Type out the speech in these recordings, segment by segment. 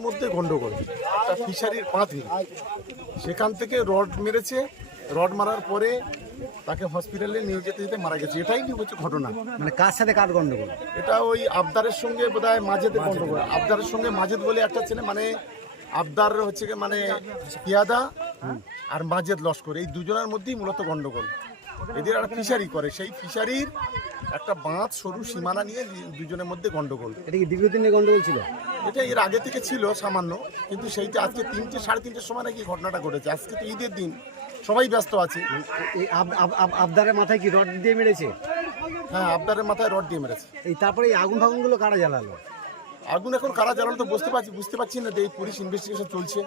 মধ্যে গন্ডগোল, একটা ফিশারির পাঁথি, সেখান থেকে রড মেরেছে। রড মারার পরে তাকে হসপিটালে নিয়ে যেতে যেতে মারা গেছে। এটাই কি হচ্ছে ঘটনা। মানে কার সাথে কার গন্ডগোল? এটা ওই আবদারের সঙ্গে বোধহয় মাজেদের গন্ডগোল। আবদারের সঙ্গে মাজেদ বলে একটা ছেলে, মানে আবদার হচ্ছে কি মানে পিয়াদা আর মাজেদ লস্কর, এই দুজনের মধ্যেই মূলত গন্ডগোল। এদের একটা ফিশারি করে, সেই ফিশারির একটা বাঁধ সরু সীমানা নিয়ে দুজনের মধ্যে গন্ডগোল। এটা কি দীর্ঘদিনের গন্ডগোল ছিল? এটা এর আগে থেকে ছিল সামান্য, কিন্তু সেইটা আজকে 3টে সাড়ে 3টের সময় নাকি ঘটনাটা ঘটেছে। আজকে তো ঈদের দিন, সবাই ব্যস্ত আছে। এই আবদারের মাথায় কি রড দিয়ে মেরেছে? হ্যাঁ, আবদারের মাথায় রড দিয়ে মেরেছে। এই তারপরে এই আগুন ফাগুনগুলো কারা জ্বালালো? আগুন এখন কারা জ্বালানো তো বুঝতে পারছি না। এই পুলিশ ইনভেস্টিগেশন চলছে,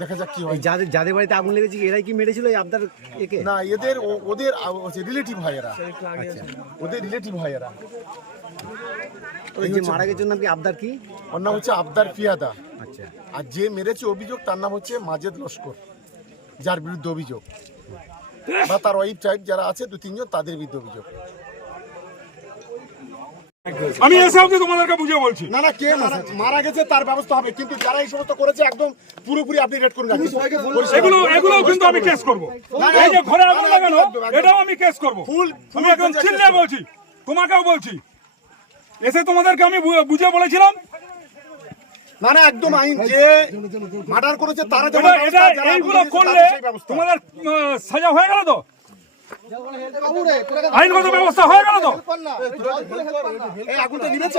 দেখা যাক কি হয়। যাদের বাড়িতে আগুন লেগেছে এরাই কি মেরেছিল এই আবদার একে? না, ওদের রিলেটিভ হয় এরা। আচ্ছা, ওদের রিলেটিভ হয় এরা। ওই যে মারা গেছে নাম কি আবদার কি? ওর নাম হচ্ছে আবদার পিয়াদা। আচ্ছা, আর যে মেরেছে অভিযোগ তার নাম হচ্ছে মাজেদ লস্কর, যার বিরুদ্ধে অভিযোগ, বা তার ওয়াইফ টাইপ যারা আছে 2-3 জন, তাদের বিরুদ্ধে অভিযোগ। আমি এসে অবধি তোমাদেরকে বুঝিয়ে বলছি। না না, কে মারা গেছে তার ব্যবস্থা হবে, কিন্তু যারা এই সমস্ত করেছে একদম পুরোপুরি আপনি রেড করে রাখবেন। এগুলো কিন্তু আমি কেস করব। এই যে ঘরে আগুন লাগানো, এটাও আমি কেস করব। আমি একদম চিল্লে বলছি, তোমাকেও বলছি। এসে তোমাদেরকে আমি বুঝিয়ে বলেছিলাম। না না, একদম আইন, যে মার্ডার করেছে তারা এইগুলো করলে তোমাদের সাজা হয়ে গেল তো, আইনগত ব্যবস্থা হয়ে গেল তো। আগুনটা নিভেছে।